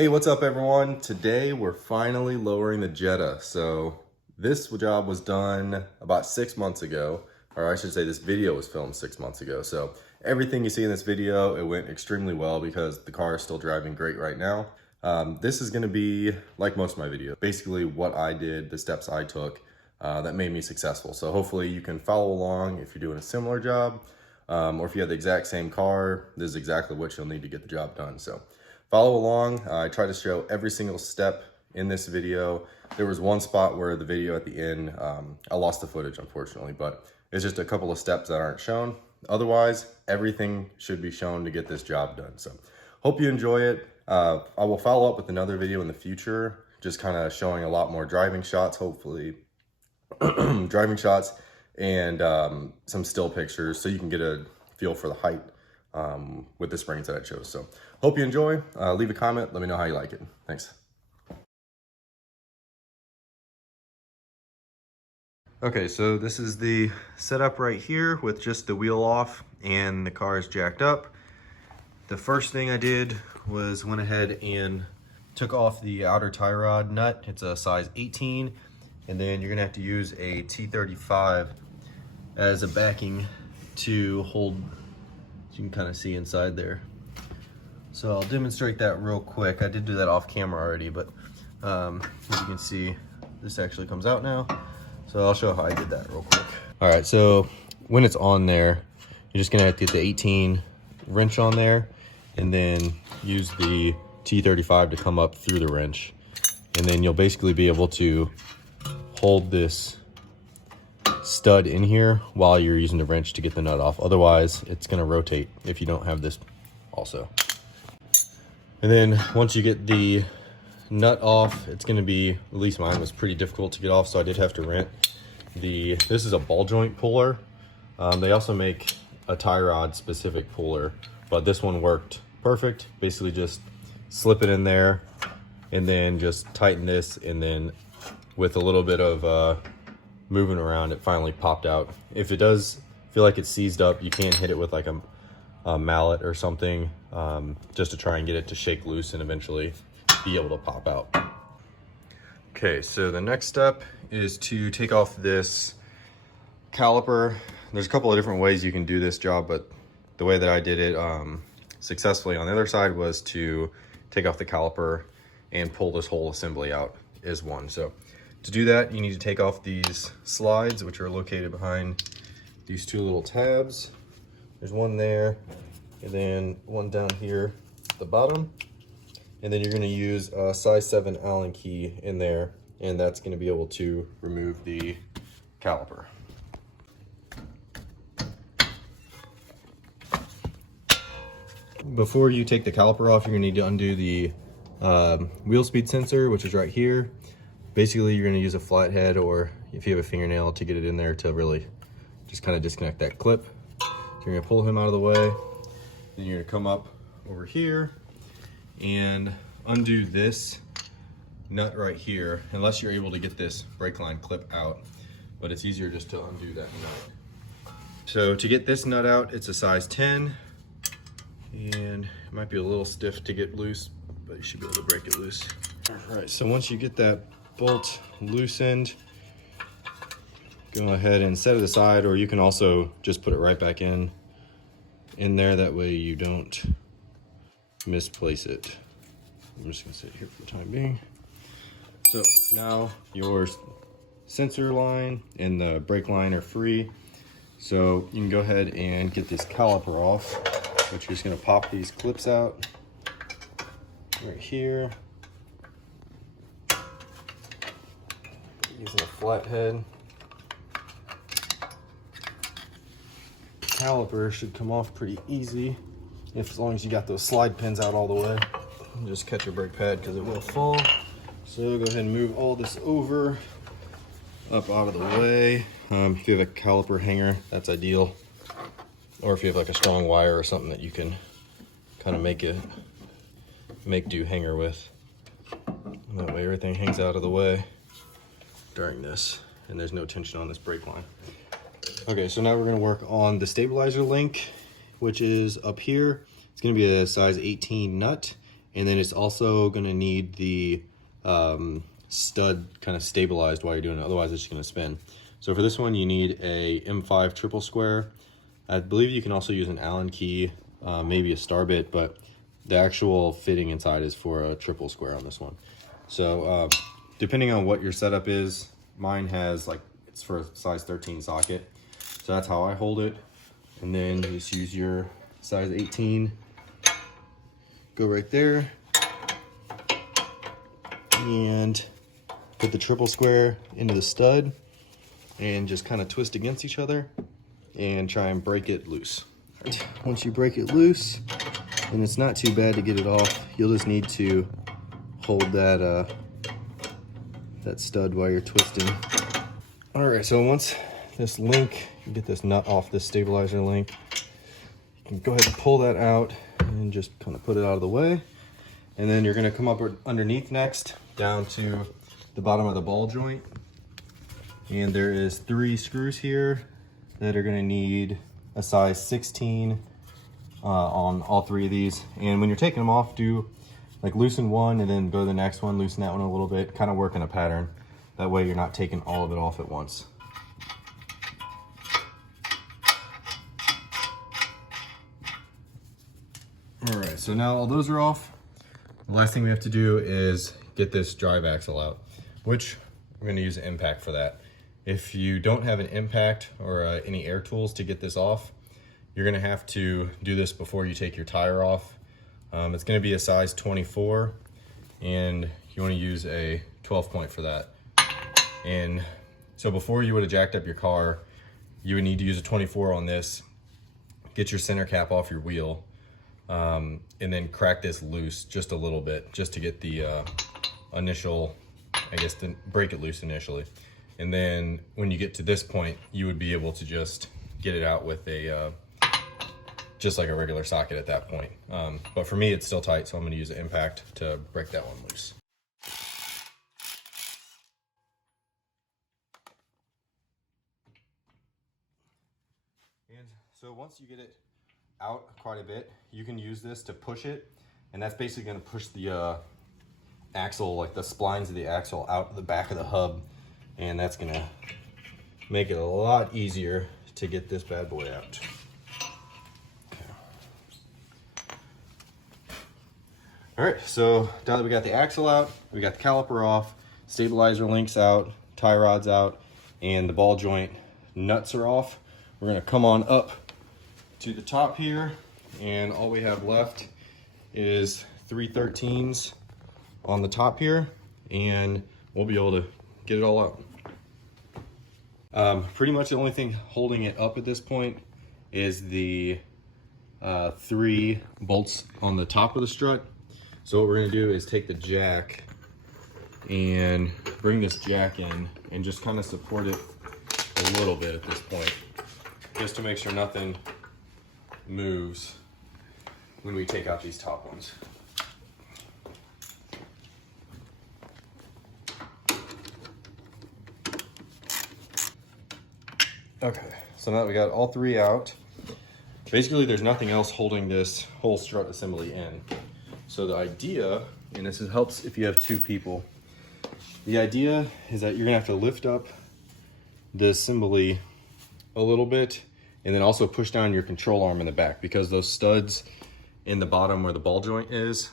Hey, what's up everyone? Today we're finally lowering the Jetta. So this job was done about 6 months ago, or I should say this video was filmed 6 months ago. So everything you see in this video, it went extremely well because the car is still driving great right now. This is gonna be like most of my videos, basically what I did, the steps I took that made me successful. So hopefully you can follow along if you're doing a similar job, or if you have the exact same car, this is exactly what you'll need to get the job done. So follow along. I try to show every single step in this video. There was one spot where the video at the end, I lost the footage unfortunately, but it's just a couple of steps that aren't shown. Otherwise, everything should be shown to get this job done. So hope you enjoy it. I will follow up with another video in the future, just kind of showing a lot more driving shots, hopefully driving shots and some still pictures so you can get a feel for the height with the springs that I chose. So hope you enjoy. Leave a comment, let me know how you like it. Thanks. Okay, so this is the setup right here with just the wheel off and the car is jacked up. The first thing I did was went ahead and took off the outer tie rod nut. It's a size 18, and then you're gonna have to use a T35 as a backing to hold. You can kind of see inside there. So I'll demonstrate that real quick. I did do that off camera already, but as you can see, this actually comes out now. So I'll show how I did that real quick. All right, so when it's on there, you're just gonna have to get the 18 wrench on there and then use the T35 to come up through the wrench. And then you'll basically be able to hold this stud in here while you're using the wrench to get the nut off. Otherwise, it's gonna rotate if you don't have this also. And then once you get the nut off, it's gonna be, at least mine was pretty difficult to get off, so I did have to rent this is a ball joint puller. They also make a tie rod specific puller, but this one worked perfect. Basically just slip it in there and then just tighten this, and then with a little bit of moving around, it finally popped out. If it does feel like it's seized up, you can hit it with like a mallet or something, just to try and get it to shake loose and eventually be able to pop out. Okay, so the next step is to take off this caliper. There's a couple of different ways you can do this job, but the way that I did it successfully on the other side was to take off the caliper and pull this whole assembly out is one. So to do that, you need to take off these slides, which are located behind these two little tabs. There's one there, and then one down here at the bottom. And then you're gonna use a size 7 Allen key in there, and that's gonna be able to remove the caliper. Before you take the caliper off, you're gonna need to undo the wheel speed sensor, which is right here. Basically, you're gonna use a flathead, or if you have a fingernail, to get it in there to really just kind of disconnect that clip. So you're gonna pull him out of the way. Then you're gonna come up over here and undo this nut right here, unless you're able to get this brake line clip out, but it's easier just to undo that nut. So to get this nut out, it's a size 10, and it might be a little stiff to get loose, but you should be able to break it loose. All right, so once you get that bolt loosened, go ahead and set it aside, or you can also just put it right back in there. That way you don't misplace it. I'm just gonna sit here for the time being. So now your sensor line and the brake line are free. So you can go ahead and get this caliper off, which you're just gonna pop these clips out right here. Using a flathead. Caliper should come off pretty easy, as long as you got those slide pins out all the way. And just catch your brake pad because it will fall. So go ahead and move all this over, up out of the way. If you have a caliper hanger, that's ideal. Or if you have like a strong wire or something that you can kind of make do hanger with. And that way everything hangs out of the way during this, and there's no tension on this brake line. Okay, so now we're gonna work on the stabilizer link, which is up here. It's gonna be a size 18 nut, And then it's also gonna need the stud kind of stabilized while you're doing it, otherwise it's just gonna spin. So for this one, you need a M5 triple square. I believe you can also use an Allen key, maybe a star bit, but the actual fitting inside is for a triple square on this one. So depending on what your setup is, mine has it's for a size 13 socket. So that's how I hold it. And then you just use your size 18, go right there, and put the triple square into the stud and just kind of twist against each other and try and break it loose. Once you break it loose, and it's not too bad to get it off, you'll just need to hold that that stud while you're twisting. All right, so once this link, you get this nut off this stabilizer link, you can go ahead and pull that out and just kind of put it out of the way. And then you're gonna come up underneath next, down to the bottom of the ball joint. And there is 3 screws here that are gonna need a size 16 on all 3 of these. And when you're taking them off, do loosen one and then go to the next one, loosen that one a little bit, kind of work in a pattern. That way you're not taking all of it off at once. All right, so now all those are off. The last thing we have to do is get this drive axle out, which we're gonna use an impact for that. If you don't have an impact or any air tools to get this off, you're gonna have to do this before you take your tire off. It's gonna be a size 24, and you wanna use a 12 point for that. And so before you would have jacked up your car, you would need to use a 24 on this, get your center cap off your wheel, and then crack this loose just a little bit, just to get the initial, to break it loose initially. And then when you get to this point, you would be able to just get it out with a, just like a regular socket at that point. But for me, it's still tight, so I'm gonna use an impact to break that one loose. And so once you get it out quite a bit, you can use this to push it, and that's basically gonna push the axle, the splines of the axle out the back of the hub, and that's gonna make it a lot easier to get this bad boy out. All right, so now that we got the axle out, we got the caliper off, stabilizer links out, tie rods out, and the ball joint nuts are off, we're gonna come on up to the top here, and all we have left is 3 13s on the top here, and we'll be able to get it all out. Pretty much the only thing holding it up at this point is the 3 bolts on the top of the strut. So what we're gonna do is take the jack and bring this jack in and just kind of support it a little bit at this point, just to make sure nothing moves when we take out these top ones. Okay, so now that we got all 3 out, basically there's nothing else holding this whole strut assembly in. So the idea, and this helps if you have 2 people, the idea is that you're gonna have to lift up the assembly a little bit, and then also push down your control arm in the back, because those studs in the bottom where the ball joint is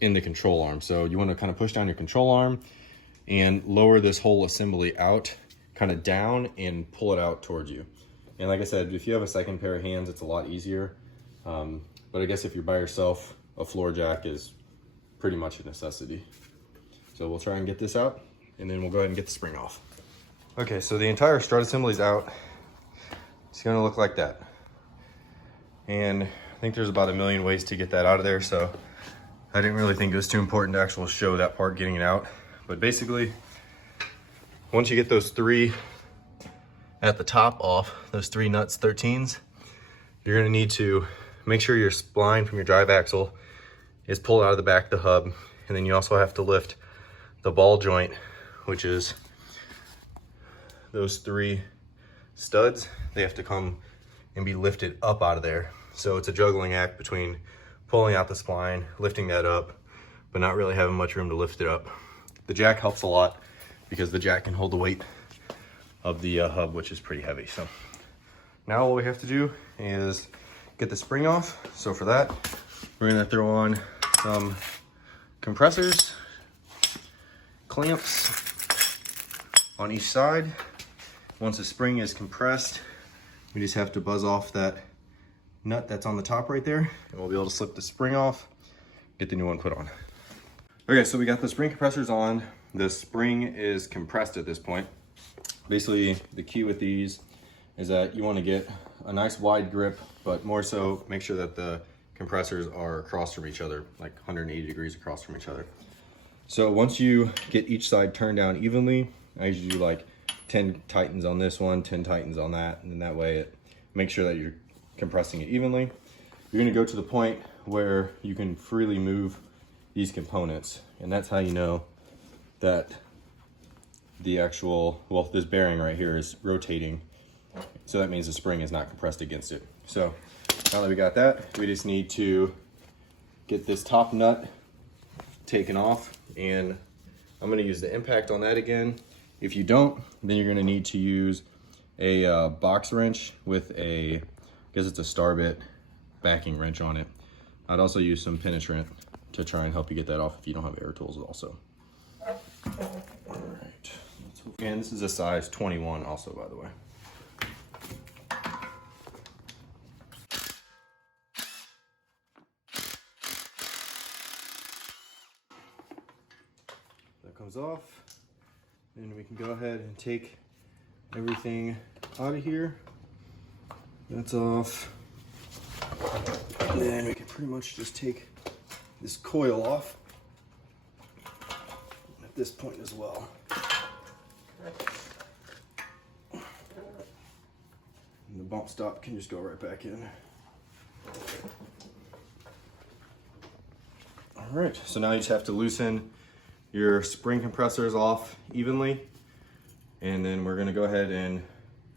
in the control arm. So you want to kind of push down your control arm and lower this whole assembly out, kind of down, and pull it out towards you. And like I said, if you have a second pair of hands, it's a lot easier. But I guess if you're by yourself, a floor jack is pretty much a necessity. So we'll try and get this out, and then we'll go ahead and get the spring off. Okay, so the entire strut assembly is out. It's gonna look like that. And I think there's about a million ways to get that out of there, so I didn't really think it was too important to actually show that part getting it out. But basically, once you get those 3 at the top off, those 3 nuts, 13s, you're gonna need to make sure your spline from your drive axle is pulled out of the back of the hub. And then you also have to lift the ball joint, which is those 3 studs. They have to come and be lifted up out of there. So it's a juggling act between pulling out the spline, lifting that up, but not really having much room to lift it up. The jack helps a lot because the jack can hold the weight of the hub, which is pretty heavy. So now all we have to do is get the spring off. So for that, we're gonna throw on some compressors, clamps on each side. Once the spring is compressed, we just have to buzz off that nut that's on the top right there, and we'll be able to slip the spring off, get the new one put on. Okay, so we got the spring compressors on. The spring is compressed at this point. Basically, the key with these is that you want to get a nice wide grip, but more so make sure that the compressors are across from each other, like 180 degrees across from each other. So once you get each side turned down evenly, I usually do like 10 tightens on this one, 10 tightens on that, and then that way it makes sure that you're compressing it evenly. You're gonna go to the point where you can freely move these components, and that's how you know that the actual, well, this bearing right here is rotating, so that means the spring is not compressed against it. So now that we got that, we just need to get this top nut taken off, and I'm gonna use the impact on that again. If you don't, then you're gonna need to use a box wrench with a, I guess it's a star bit backing wrench on it. I'd also use some penetrant to try and help you get that off if you don't have air tools also. All right, and this is a size 21 also, by the way. That comes off, and we can go ahead and take everything out of here. That's off. And then we can pretty much just take this coil off at this point as well. And the bump stop can just go right back in. All right, so now you just have to loosen your spring compressors off evenly, and then we're gonna go ahead and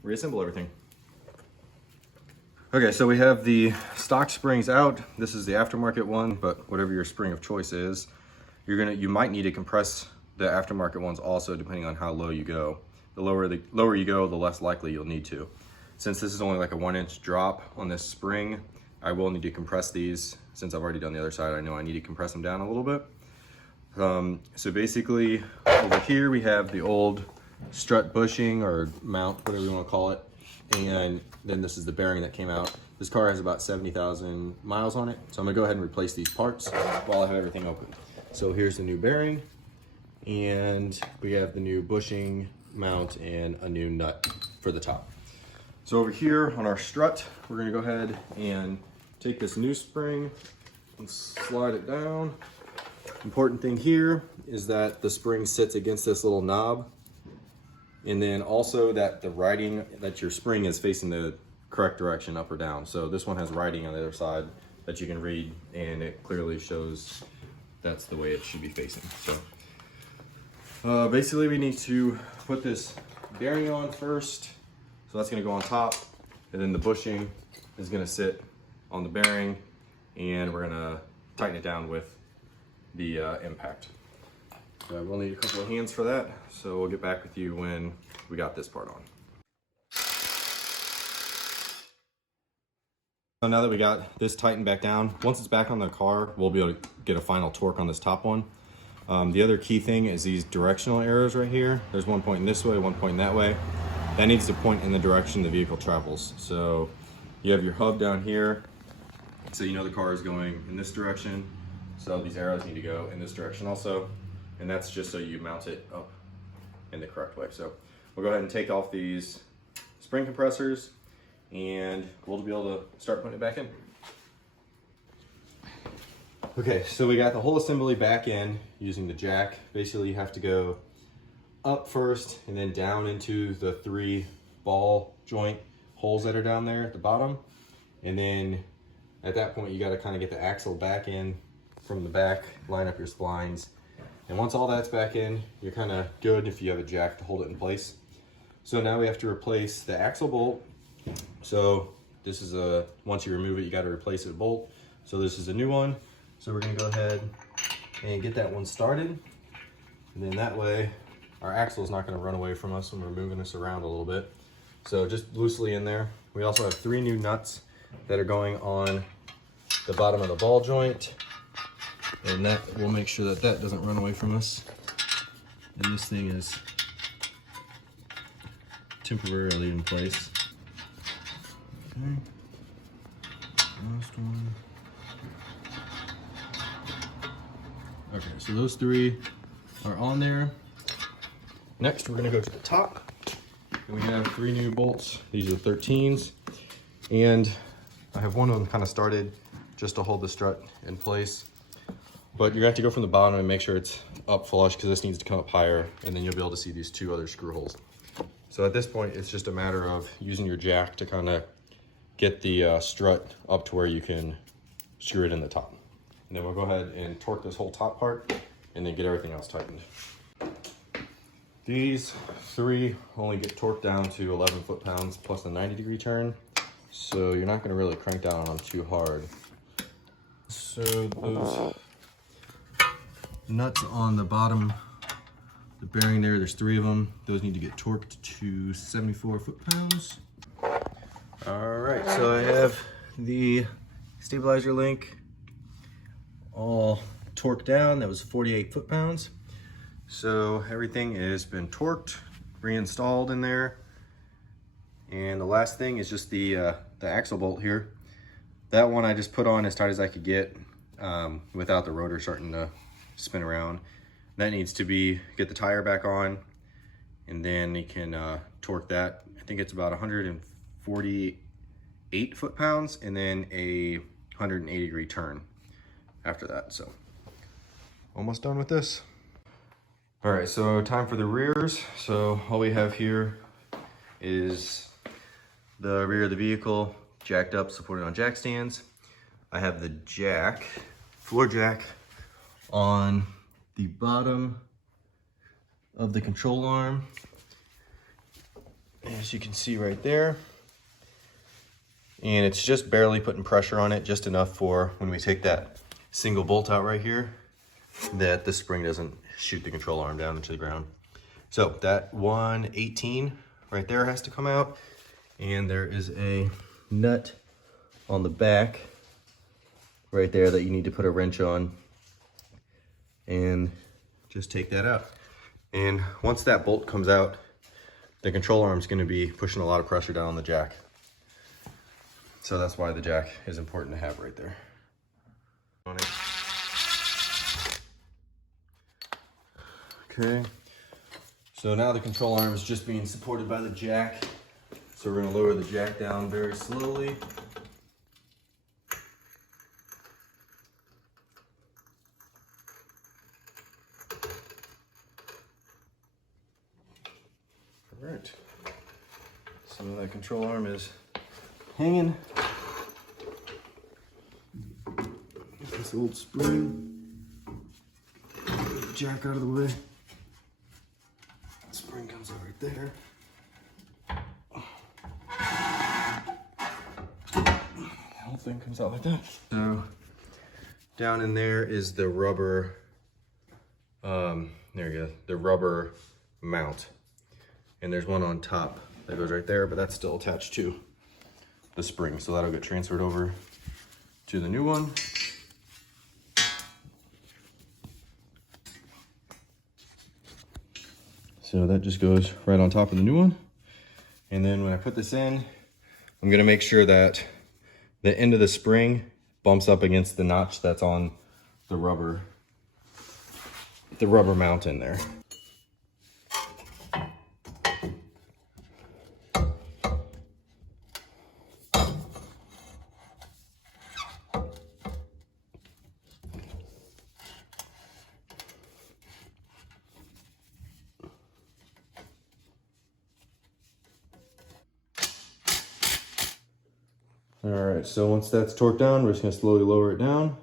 reassemble everything. Okay, so we have the stock springs out. This is the aftermarket one, but whatever your spring of choice is, you might need to compress the aftermarket ones also, depending on how low you go. The lower you go, the less likely you'll need to. Since this is only like a 1-inch drop on this spring, I will need to compress these. Since I've already done the other side, I know I need to compress them down a little bit. So basically, over here we have the old strut bushing or mount, whatever you want to call it. And then this is the bearing that came out. This car has about 70,000 miles on it. So I'm gonna go ahead and replace these parts while I have everything open. So here's the new bearing, and we have the new bushing mount and a new nut for the top. So over here on our strut, we're gonna go ahead and take this new spring and slide it down. Important thing here is that the spring sits against this little knob, and then also that the writing, that your spring is facing the correct direction, up or down. So this one has writing on the other side that you can read, and it clearly shows that's the way it should be facing. So basically we need to put this bearing on first. So that's gonna go on top, and then the bushing is gonna sit on the bearing, and we're gonna tighten it down with the impact. We'll need a couple of hands for that, so we'll get back with you when we got this part on. So now that we got this tightened back down, once it's back on the car, we'll be able to get a final torque on this top one. The other key thing is these directional arrows right here. There's one pointing this way, one pointing that way. That needs to point in the direction the vehicle travels. So you have your hub down here, so you know the car is going in this direction. So these arrows need to go in this direction also. And that's just so you mount it up in the correct way. So we'll go ahead and take off these spring compressors, and we'll be able to start putting it back in. Okay, so we got the whole assembly back in using the jack. Basically you have to go up first and then down into the 3 ball joint holes that are down there at the bottom. And then at that point you gotta kind of get the axle back in from the back, line up your splines. And once all that's back in, you're kind of good if you have a jack to hold it in place. So now we have to replace the axle bolt. So this is once you remove it, you got to replace it bolt. So this is a new one. So we're gonna go ahead and get that one started. And then that way, our axle is not gonna run away from us when we're moving this around a little bit. So just loosely in there. We also have 3 new nuts that are going on the bottom of the ball joint. And that will make sure that that doesn't run away from us. And this thing is temporarily in place. Okay. Last one. Okay, so those 3 are on there. Next, we're gonna go to the top. And we have 3 new bolts. These are 13s. And I have one of them kind of started just to hold the strut in place. But you're gonna have to go from the bottom and make sure it's up flush because this needs to come up higher, and then you'll be able to see these 2 other screw holes. So at this point, it's just a matter of using your jack to kind of get the strut up to where you can screw it in the top. And then we'll go ahead and torque this whole top part and then get everything else tightened. These 3 only get torqued down to 11 foot-pounds plus the 90-degree turn. So you're not gonna really crank down on them too hard. So those nuts on the bottom, the bearing there's 3 of them. Those need to get torqued to 74 foot-pounds. All right, so I have the stabilizer link all torqued down. That was 48 foot-pounds. So everything has been torqued, reinstalled in there. And the last thing is just the axle bolt here. That one I just put on as tight as I could get without the rotor starting to spin around. That needs to get the tire back on, and then you can torque that. I think it's about 148 foot-pounds and then a 180-degree turn after that. So almost done with this. All right, so time for the rears. So all we have here is the rear of the vehicle jacked up, supported on jack stands. I have the floor jack on the bottom of the control arm, as you can see right there. And it's just barely putting pressure on it, just enough for when we take that single bolt out right here, that the spring doesn't shoot the control arm down into the ground. So that 118 right there has to come out, and there is a nut on the back right there that you need to put a wrench on and just take that out. And once that bolt comes out, the control arm is going to be pushing a lot of pressure down on the jack. So that's why the jack is important to have right there. Okay, so now the control arm is just being supported by the jack. So we're going to lower the jack down very slowly. All right, so that control arm is hanging. Get this old spring. Get the jack out of the way. The spring comes out right there. The whole thing comes out like that. So down in there is the rubber, there you go, the rubber mount. And there's one on top that goes right there, but that's still attached to the spring. So that'll get transferred over to the new one. So that just goes right on top of the new one. And then when I put this in, I'm gonna make sure that the end of the spring bumps up against the notch that's on the rubber mount in there. All right, so once that's torqued down, we're just gonna slowly lower it down.